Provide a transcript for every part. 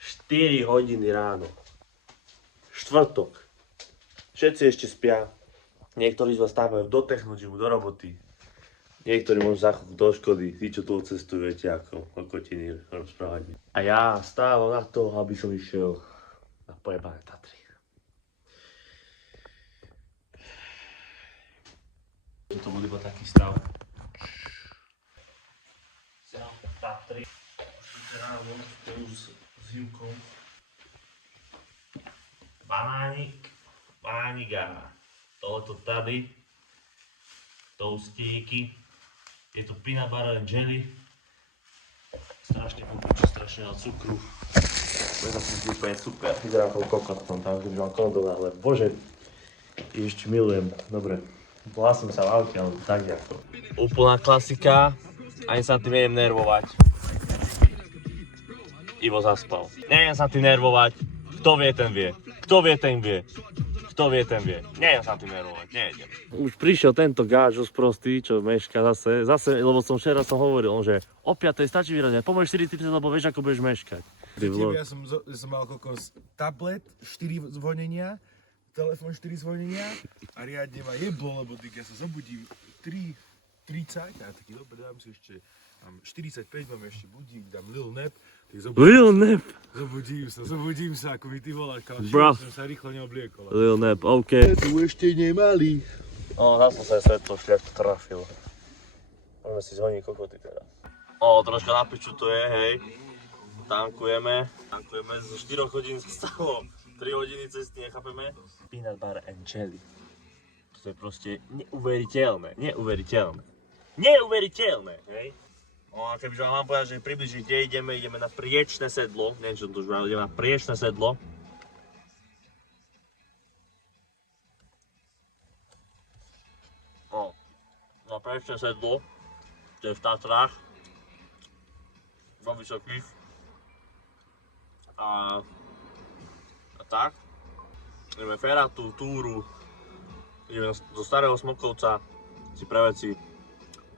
4 hodiny ráno. Štvrtok. Všetci ešte spia. Niektorí z vás stávajú do technogymu, do roboty. Niektorí môžu za chvíľku do školy. Tí, čo tu cestujete, ako kokotiny rozprávať. A ja stávam na to, aby som išiel na pojebané Tatry. To bol iba taký stav. Tatry. Ráno, spolu s Júkou. Banánik a tohleto tady. Toastíky. Je to peanut butter and jelly. Strašne chuťučí, strašne na cukru. Bude to úplne super. Vyzerá ako kokot, som tam držal kondom, ale bože, ešte milujem. Dobre, hlasím sa v aute, ale tak ako. Úplná klasika, ani sa tým nejdem nervovať. Ivo zaspal. Nejdem sa tým nervovať. Kto vie, ten vie. Kto vie, ten vie. Kto vie, ten vie. Nejdem sa tým nervovať. Nejdem. Už prišiel tento gáč sprostý, čo meška zase, lebo včera som hovoril, že o 5 stačí vyraziť. Poďme 4:30, lebo vieš, ako budeš meškať. Ja som mal kokos tablet, 4 zvonenia, telefón 4 zvonenia a riadne ma jeblo, lebo ja sa zobudím 3:30 a taký dobre, dám si ešte 45, mám ešte budík, dám Lil Nep. Lil Nep? Zobudím sa, ako by ty voláš, Bro. som sa rýchlo neobliekol. Lil Nep, OK. Tu ešte nemali. Zase sa svetlo, šľak to trafilo. Môžeme si zhoniť kokoty teraz. Troška na piču to je, hej. Tankujeme zo 4 hodín sa stalo 3 hodiny cesty, nechápeme. Peanut butter and jelly. To je proste neuveriteľné, hej. A kebyže vám mám povedať, že približne kde ideme na priečné sedlo, neviem čo to už vrál, ideme na priečné sedlo. Na priečné sedlo, to je v Tatrách, vo Vysokých. A tak, ideme ferátú túru, ideme do Starého Smokovca si pre veci,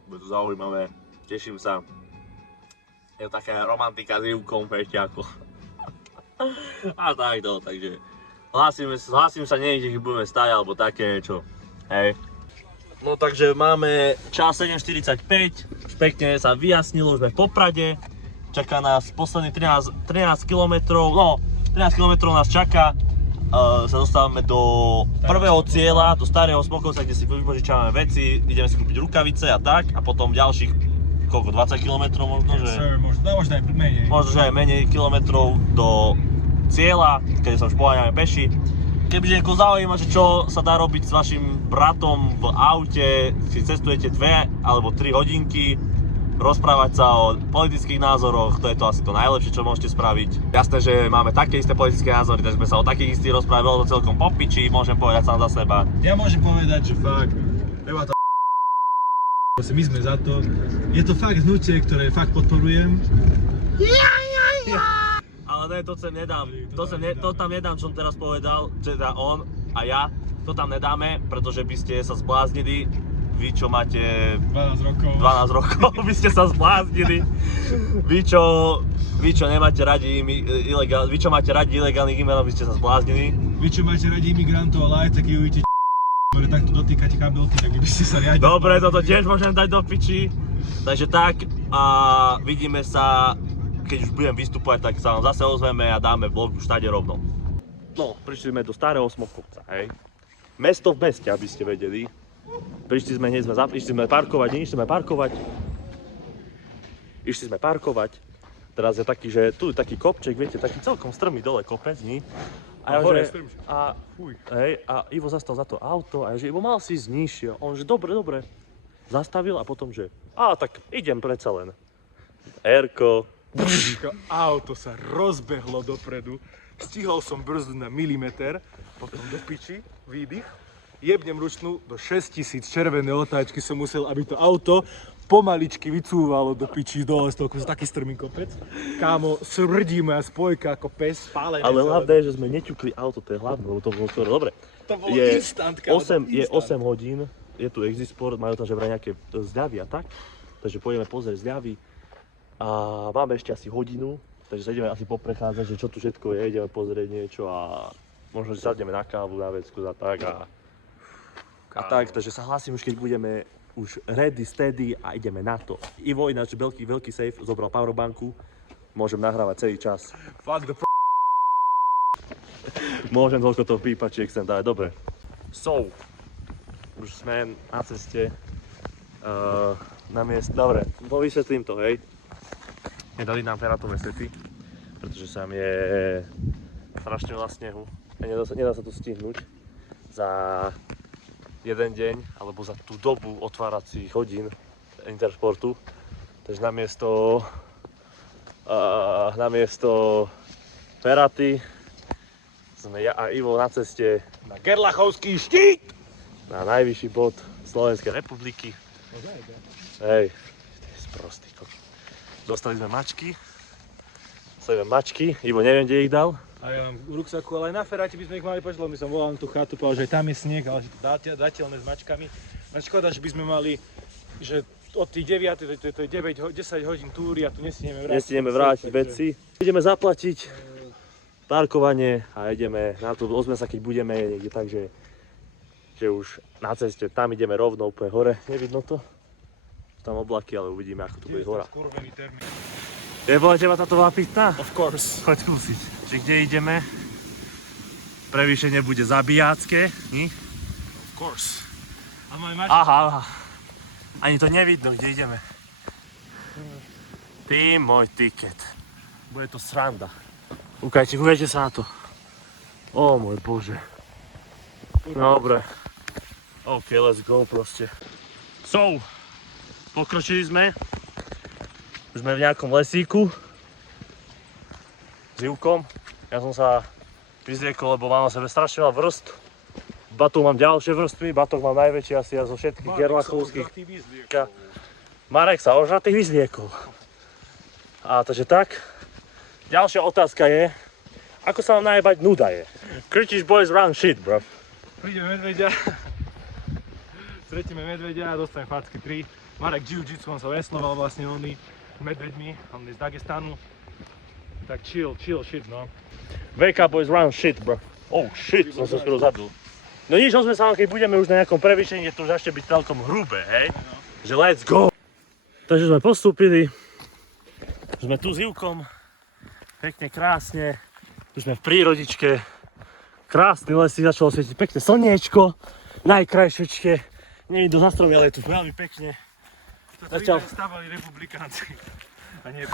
bude to zaujímavé. Teším sa. Je to taká romantika s Júkom, ešte ako. A takto, takže hlasím sa niekde, keď budeme stáť, alebo také niečo. Hej. No takže máme čas 7:45, už pekne sa vyjasnilo, už sme v Poprade. Čaká nás posledných 13 km, no 13 km nás čaká. Sa dostávame do prvého cieľa, do Starého Smokovca, kde si vypožičávame veci, ideme si kúpiť rukavice a tak, a potom ďalších 20 km možno, že? Možno aj menej. Možno, že aj menej kilometrov do cieľa, keď sa už poháňame peši. Kebyže niekoho zaujíma, že čo sa dá robiť s vašim bratom v aute, si cestujete 2 alebo 3 hodinky, rozprávať sa o politických názoroch, to je to asi to najlepšie, čo môžete spraviť. Jasné, že máme také isté politické názory, takže sme sa o takých istých rozprávali, bolo to celkom popiči, môžem povedať sám za seba. Ja môžem povedať, že fakt, my sme za to. Je to fakt hnutie, ktoré fakt podporujem. Ale ne, to sem nedám. To tam nedám, čo som teraz povedal, teda on a ja. To tam nedáme, pretože by ste sa zbláznili. Vy, čo máte 12 rokov, by ste sa zbláznili. Vy, čo nemáte radi vy, čo máte radi ilegálnych e-mailov, by ste sa zbláznili. Vy, čo máte radi imigrantov, ale aj takí uvidíte ktoré takto dotýkať kabelky, tak by ste sa riadili. Dobre, toto tiež môžem dať do piči. Takže tak, a vidíme sa, keď už budem vystupovať, tak sa vám zase ozveme a dáme vlog už tady rovno. No, prišli sme do Starého Smokovca, hej. Mesto v meste, aby ste vedeli. Išli sme parkovať. Teraz je taký, že tu je taký kopček, viete, taký celkom strmý dole kopec, nie? A Ivo zastal za to auto a ja že Ivo, mal si ísť nižšie. On že dobre. Zastavil a potom že tak idem predsa len. Erko. Auto sa rozbehlo dopredu. Stihol som brzdu na milimeter, potom do piči, výdych. Jebnem ručnú do 6000 červené otáčky som musel, aby to auto pomaličky vycúvalo do piči dole z toho, taký strmý kopec. Kámo, smrdí moja spojka ako pes, spálené. Ale hlavné je, že sme neťukli auto, to je hlavné, lebo to bolo skoro dobre. To bolo instant, kámo. Je 8 hodín, je tu Exisport, majú tam že vraj nejaké zľavy a tak. Takže pôjdeme pozrieť zľavy. A máme ešte asi hodinu Takže sa ideme asi poprechádzať, že čo tu všetko je, ideme pozrieť niečo a možno, že sadneme na kávu, na vecku a tak a tak, takže sa hlasím už keď budeme už ready, steady a ideme na to. Ivo ináč veľký safe, zobral powerbanku, môžem nahrávať celý čas. Fuck the Môžem toľko toho pípať, či chcem dať, dobre. So, už sme na ceste na miest, dobre, vysvetlím to, hej. Nedali nám feratové sety, pretože sa mi je strašne veľa snehu a nedá sa to stihnúť za jeden deň alebo za tú dobu otváracích hodín Intersportu. Takže namiesto feraty sme ja a Ivo na ceste na Gerlachovský štít! na najvyšší bod Slovenskej republiky. Hej, to je sprostý kokot. Dostali sme mačky. Ivo neviem, kde ich dal. A ja mám v ruksaku, ale aj na feráte by sme ich mali počuť, lebo my som volal na tú chatu, povedal, že aj tam je sneh, ale že to dateľné s mačkami. A škoda, že by sme mali, že od tých 9, to je 10 hodín túry a tu nestihneme vrátiť veci. Ideme zaplatiť parkovanie a ideme na to, ozme sa, keď budeme niekde, takže že už na ceste, tam ideme rovno úplne hore, nevidno to? Sú tam oblaky, ale uvidíme, ako to bude hora. Je bola teba táto pitná? Of course. Choď skúsiť. Či kde ideme? Prevýšenie bude zabíjacké, ni? Of course. A máme mačky. Aha. Ani to nevidno, kde ideme. Ty môj tiket. Bude to sranda. Ukážte sa na to. Ó môj bože. Dobre. OK, let's go proste. So, pokročili sme. Už sme v nejakom lesíku. S Ivkom. Ja som sa vyzriekol, lebo mám na sebe strašne veľa vrst. V batohu mám ďalšie vrstvy, batoh mám najväčší asi zo všetkých gerlachovských. Marek sa ožratých vyzliekol. A takže tak. Ďalšia otázka je, ako sa vám najebať nuda je? Kurtish boys run shit, bro. Prídeme medveďa. Stretíme medveďa a dostanem facky 3. Marek jiu-jitsu, on sa vesloval vlastne medveďmi, on je z Dagestanu. Tak chill shit, no. Wake up boys run shit, bro. Oh shit, som sa skoro zabil. No nič, sme sa, keď budeme už na nejakom prevýšení, to už ešte byť celkom hrubé, hej? Že let's go! Takže sme postúpili. Sme tu s Ivkom. Pekne, krásne. Tu sme v prírodičke. Krásny lesík, začalo svietiť pekné slniečko. Najkrajšie. Nie je do zastromy, ale je tu veľmi pekne. Toto stávali republikánci. A nie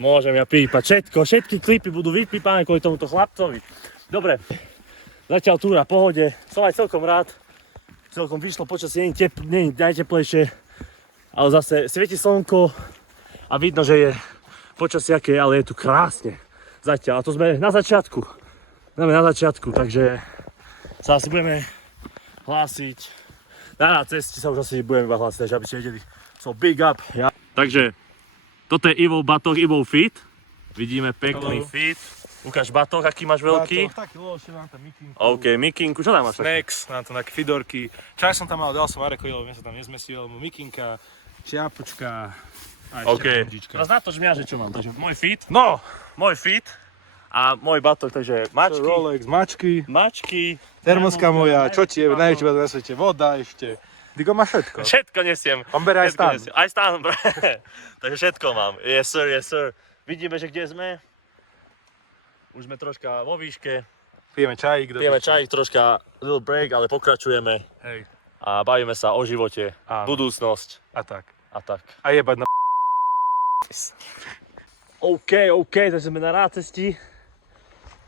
Môžem ja pípať všetky klipy budú vypípané kvôli tomuto chlapcovi. Dobre, zatiaľ túra v pohode, som aj celkom rád. Celkom vyšlo počasie, nie je najteplejšie, ale zase svieti slnko a vidno, že je počasie aké, ale je tu krásne. Zatiaľ, a to sme na začiatku. Takže sa asi budeme hlásiť. Na ceste sa už asi budeme iba hlásiť, takže aby ste vedeli. So big up. Ja. Takže toto je Ivo batoh, Ivo fit. Vidíme pekný fit. Ukáž batoh, aký máš veľký. Taký loši, mám tam mikinku. OK, mikinku, čo tam máš? Snacks, mám tam také fidorky. Čaj som tam mal, dal som Marekovi, lebo mne sa tam nezmesil. Mikinka, čiapočka a ešte kondička. Teraz natoč mňa, že čo mám. Takže môj fit. No! Môj fit. A môj batoh, takže mačky. Rolex, mačky. Termoska moja, čo ti je najväčšie na svete? Voda ešte. Dyko má všetko. Všetko nesiem. On bere aj stan. Aj stan, bre. Takže všetko mám. Yes sir. Vidíme, že kde sme. Už sme troška vo výške. Pijeme čajík. Troška little break, ale pokračujeme. Hej. A bavíme sa o živote, Áno. budúcnosť A tak. a tak. A jebať na OK, takže sme na nácesti.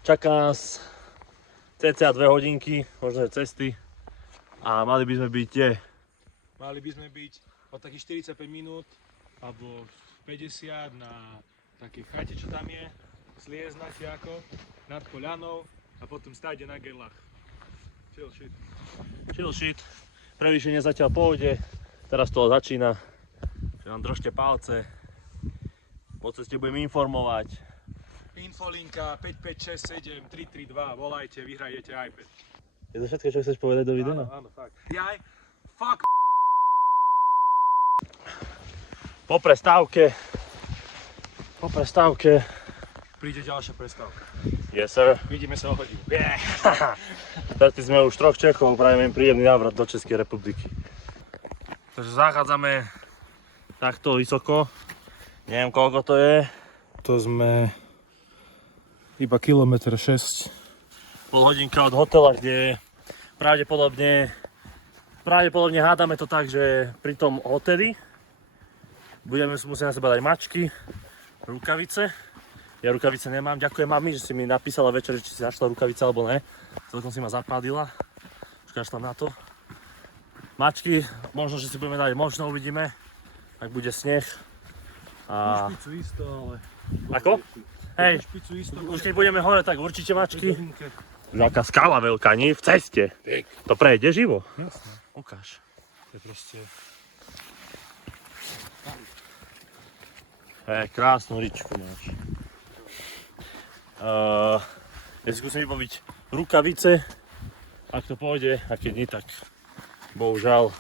Čaká nás cca 2 hodinky, možno cesty. A mali by sme byť kde? Mali by sme byť od takých 45 minút alebo 50 na takej chate, čo tam je, slieznať ako nad Poľanou a potom stáde na Gerlach. Chill shit. Prevýšenie zatiaľ pohode, teraz to začína. Vám držte palce. Po ceste budem informovať. Infolinka 5567 332, volajte, vyhrajete iPad. Je to všetko, čo chceš povedať do videa? Áno, fakt. Fuck. Po prestávke Po prestávke. Príde ďalšia prestávka. Yes, sir. Vidíme sa o hodinu. Stretli sme už 3 Čechov, prajeme im príjemný návrat do Českej republiky. Takže zachádzame takto vysoko. Neviem, koľko to je. To sme iba 1,6 km. Pol hodinka od hotela, kde pravdepodobne hádame to tak, že pri tom hoteli budeme musieť na seba dať mačky, rukavice. Ja rukavice nemám, ďakujem mami, že si mi napísala večer, či si našla rukavice alebo ne. Celkom si ma zapádila, už kašľam na to. Mačky, možno, že si budeme dať, možno uvidíme, ak bude sneh. A... Špicu isto, ale... Ako? Hej, Špicu isto, už keď budeme hore, tak určite mačky. Veľká skala veľká, nie? V ceste. To prejde živo? Jasné. Ukáž. To je proste... Krásnu ričku máš. Ja si skúsim vybaviť rukavice, ak to pôjde, a keď nie, tak bohužiaľ.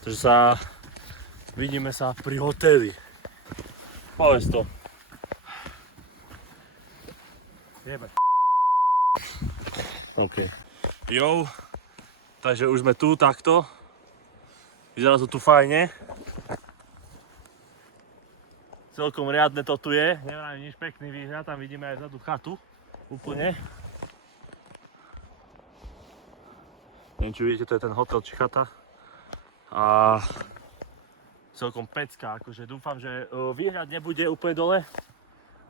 Takže vidíme sa pri hoteli. Povedz to. Jebe. OK. Jo, takže už sme tu takto. Vyzerá to tu fajne. Celkom riadne to tu je, neviem nič, pekný výhľad, tam vidíme aj vzadu chatu, úplne. Neviem, či vidíte, to je ten hotel či chata. A celkom pecka, akože dúfam, že výhľad nebude úplne dole,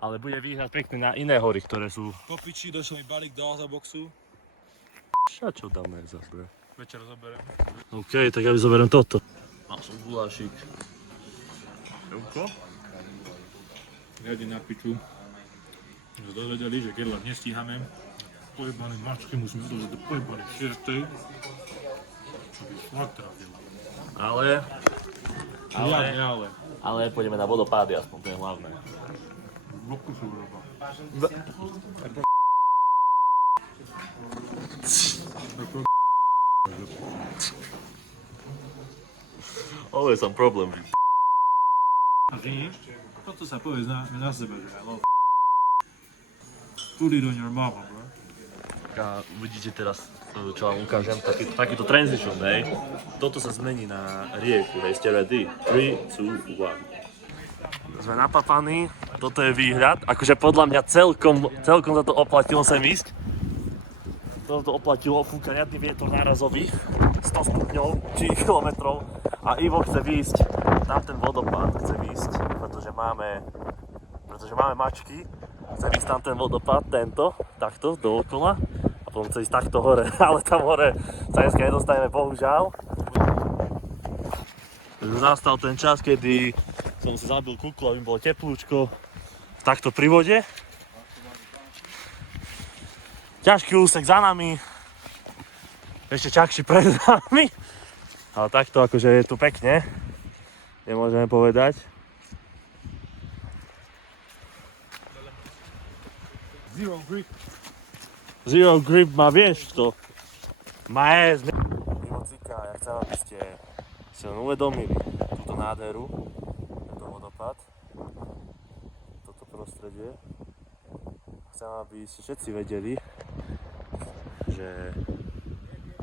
ale bude výhľad pekný na iné hory, ktoré sú... Po piči, došiel mi balík do boxu. Čo dáme zase? Večer zoberiem. OK, tak ja zoberiem toto. Mal som gulášik. Júko? Riadne na piču. Sme dozvedeli, že keď len nestíhame, pojebané mačky musíme dozvedieť do pojebané 6. Čo by fakt trafilo. Ale pôjdeme na vodopády, aspoň to je hlavné. Boku sú roba. Always some problem. A ty? Toto sa povedz na sebe, že I love put it on your mama, bro. A vidíte teraz, čo vám ukážem, takýto transition, hej. Toto sa zmení na rieku, hej, ste ready? 3, 2, 1. Sme napapaní, toto je výhľad, akože podľa mňa celkom za to oplatilo sem ísť. Toto to oplatilo, fúka riadny vietor nárazový, 100 stupňov či kilometrov a Ivo chce výjsť na ten vodopád, pretože máme mačky, chce ísť tam ten vodopád, takto, dookola a potom chce ísť takto hore, ale tam hore sa dneska nedostaneme, bohužiaľ. Takže nastal ten čas, kedy som si zabil kuklu, aby bolo teplúčko, takto pri vode. Ťažký úsek za nami, ešte ťažší pred nami, ale takto akože je tu pekne, nemôžeme povedať. Zero grip má, vieš kto? Majes. Mimocika, ja chcem, aby ste si len uvedomili túto nádheru, tento vodopád, toto prostredie. Chcem, aby ste všetci vedeli, že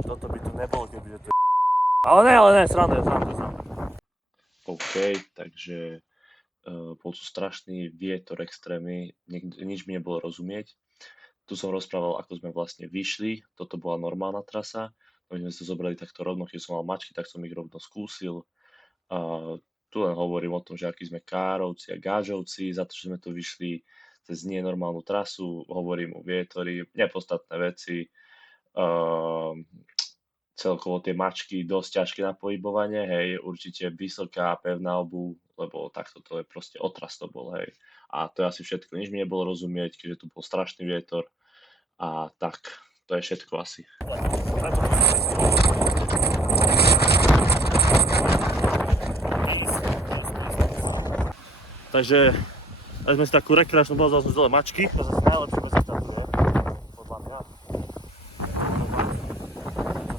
toto by tu nebolo, kebyže to je... Ale ne, sranda. OK, takže bol tu strašný vietor extrémny, nič mi nebolo rozumieť. Tu som rozprával, ako sme vlastne vyšli, toto bola normálna trasa, my sme sa zobrali takto rovno, keď som mal mačky, tak som ich rovno skúsil. Tu len hovorím o tom, že akí sme károvci a gážovci, za to, že sme tu vyšli cez nenormálnu trasu, hovorím o vietori, nepodstatné veci. Celkovo tie mačky dosť ťažké na pohybovanie, hej, určite vysoká, pevná obuv, lebo takto to je proste otras to bol, hej. A to je asi všetko, nič mi nebolo rozumieť, keďže tu bol strašný vietor a tak, to je všetko asi. Takže sme si takú rekreačnú bázu, sme dole mačky, to zase najlepšie bez ostatku, je, podľa mňa.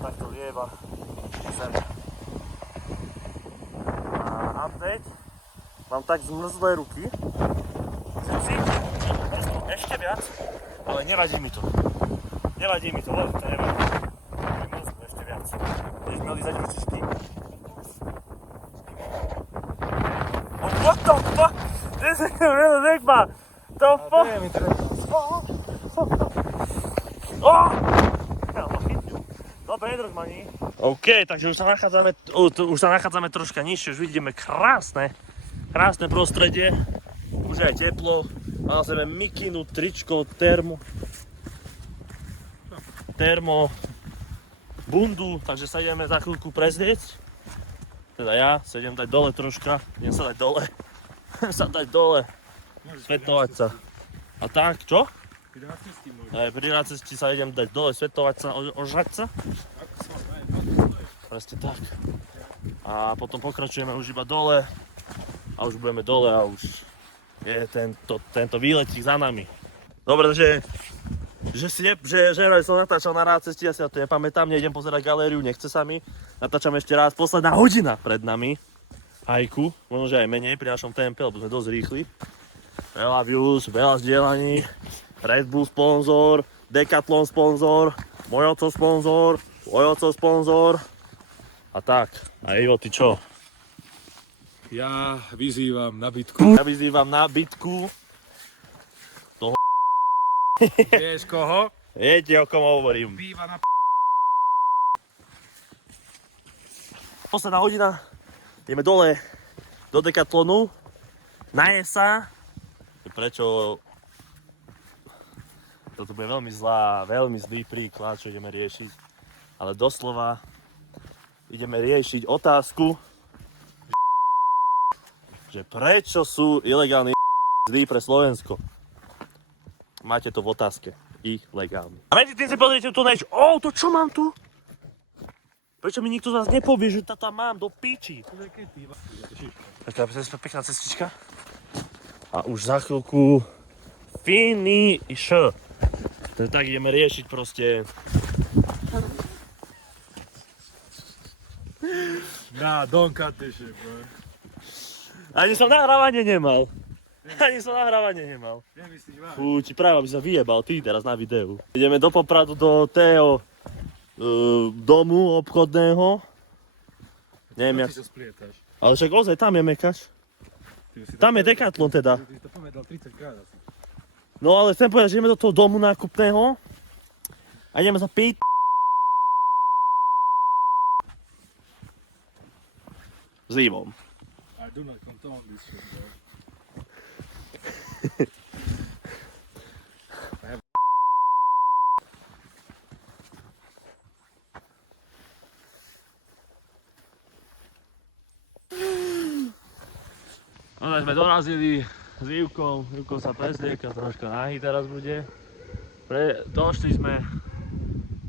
Takto lieva sem. A update, mám tak zmrzlé ruky, ešte viac, ale nevadí mi to. Nevadí mi to, vôbec to nevadí. Môžeme ešte viac. Budeš mi lízať ručičky. Oh, what the fuck? This is really big, man. The fuck? Oh! Dobre, drž ma ní. OK, takže už sa nachádzame troška nižšie, už vidíme krásne prostredie. Už je teplo, má na sebe mikinu, tričko, termo, bundu, takže sa ideme za chvíľku prezrieť. Teda ja sa idem dať dole troška, idem sa dať dole, svetovať sa. A tak, čo? Pri cesti sa idem dať dole, svetovať sa, ožrať sa. Presne tak. A potom pokračujeme už iba dole a už budeme dole a už je tento výletík za nami. Dobre, že som natáčal na rád cesti, ja si na to nepamätám, nejdem pozerať galériu, nechce sa mi. Natáčam ešte raz, posledná hodina pred nami. Hajku, možno že aj menej pri našom tempe, lebo sme dosť rýchli. Veľa views, veľa zdieľaní, Red Bull sponzor, Decathlon sponzor, môj oco sponzor, tvoj oco sponzor. A tak, a Ivo, ty čo? Ja vyzývam na bitku. Ja vyzývam na bitku. Toho Vieš koho? Viete, o kom hovorím. Býva na Posledná hodina, ideme dole do Decathlonu, najesť sa. Prečo? Toto bude veľmi zlý príklad, čo ideme riešiť. Ale doslova ideme riešiť otázku, že prečo sú ilegálni zlí pre Slovensko. Máte to v otázke. Ilegálni. A medzi tým si pozrite tu niečo. To čo mám tu? Prečo mi nikto z vás nepovie, že to tam mám do piči? Taká pekná cestička. A už za chvíľku finish. Takže tak ideme riešiť proste. Na Donkateše, bro. Ani som nahrávanie nemal. Nemyslíš vážne? Fú, ti práve by sa vyjebal ty teraz na videu. Ideme do Popradu do tého domu obchodného. Neviem, Čo si to splietaš? ale však ozaj tam je Mekač. Tam je Decathlon teda. Ty si to povedal 30 krát asi. No ale chcem povedať, že ideme do toho domu nákupného a ideme sa piť s Ivom. I do not condone this shit, bro. No sme dorazili s Ivkou, Ivkou sa preslieka, troška nahý teraz bude. Došli sme,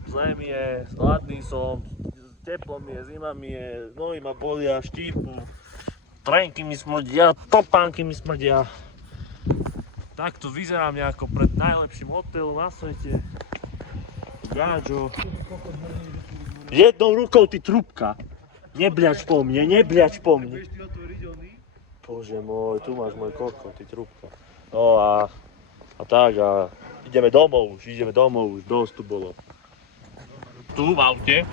zle mi je, hladný som, teplo mi je, zima mi je, nohy ma bolia, štípu, trenky mi smrdia, topánky mi smrdia. Takto vyzerám nejako pred najlepším hotelom na svete. Gáčo. Jednou rukou ty trúbka. Nebľač po mne. Bože môj, tu máš môj kokot, ty trúbka. No a tak a ideme domov už dosť tu bolo. Tu v aute.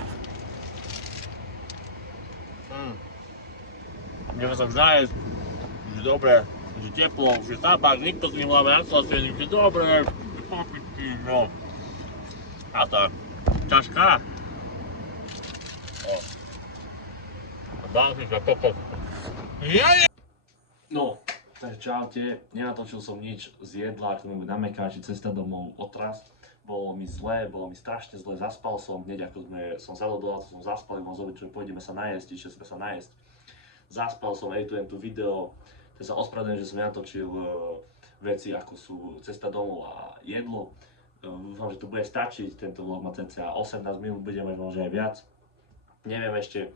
Ideme sa už nájsť, že dobre, že teplo, že tabák, nikto s ním hľave naslasený, že dobre, popitky, no. A tak, ťažká. A dám si sa kokot. No, takže čaute, nenatočil som nič z jedla, k tomu na Mekáči, cesta domov, otras. Bolo mi zle, bolo mi strašne zle, zaspal som, hneď ako som sadol do auta, som zaspal, mám zoviť, že pôjdeme sa najesť, išiel sme sa najesť. Zaspal som, editujem tu video, teda sa ospravedlňujem, že som nenatočil veci ako sú cesta domov a jedlo. Dúfam, že to bude stačiť, tento vlog má cca 18 minút, bude mať možno aj viac. Neviem ešte.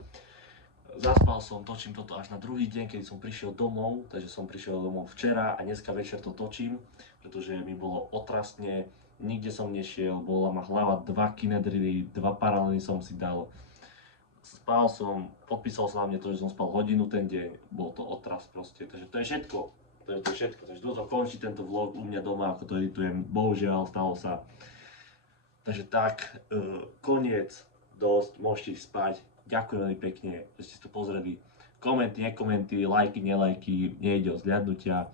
Zaspal som, točím toto až na druhý deň, keď som prišiel domov, takže som prišiel domov včera a dneska večer to točím, pretože mi bolo otrasne, nikde som nešiel, bola ma hlava, 2 kinedrily, 2 paralely som si dal. Spal som, podpísal sa na mne to, že som spal hodinu ten deň, bol to otras proste, takže to je všetko. To to je všetko. Takže toto končí tento vlog u mňa doma, ako to editujem. Bohužiaľ, stalo sa. Takže tak, koniec, dosť, môžete ísť spať. Ďakujem veľmi pekne, že ste to pozreli. Komenty, nekomenty, lajky, nelajky, nejde o zľadnutia.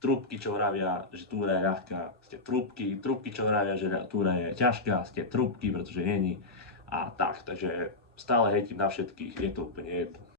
Trúbky, čo vravia, že túra je ľahká, ste trúbky. Trúbky, čo vravia, že túra je ťažká, ste trúbky, pretože není. A tak, takže stále hejtím na všetkých, je to úplne jedno.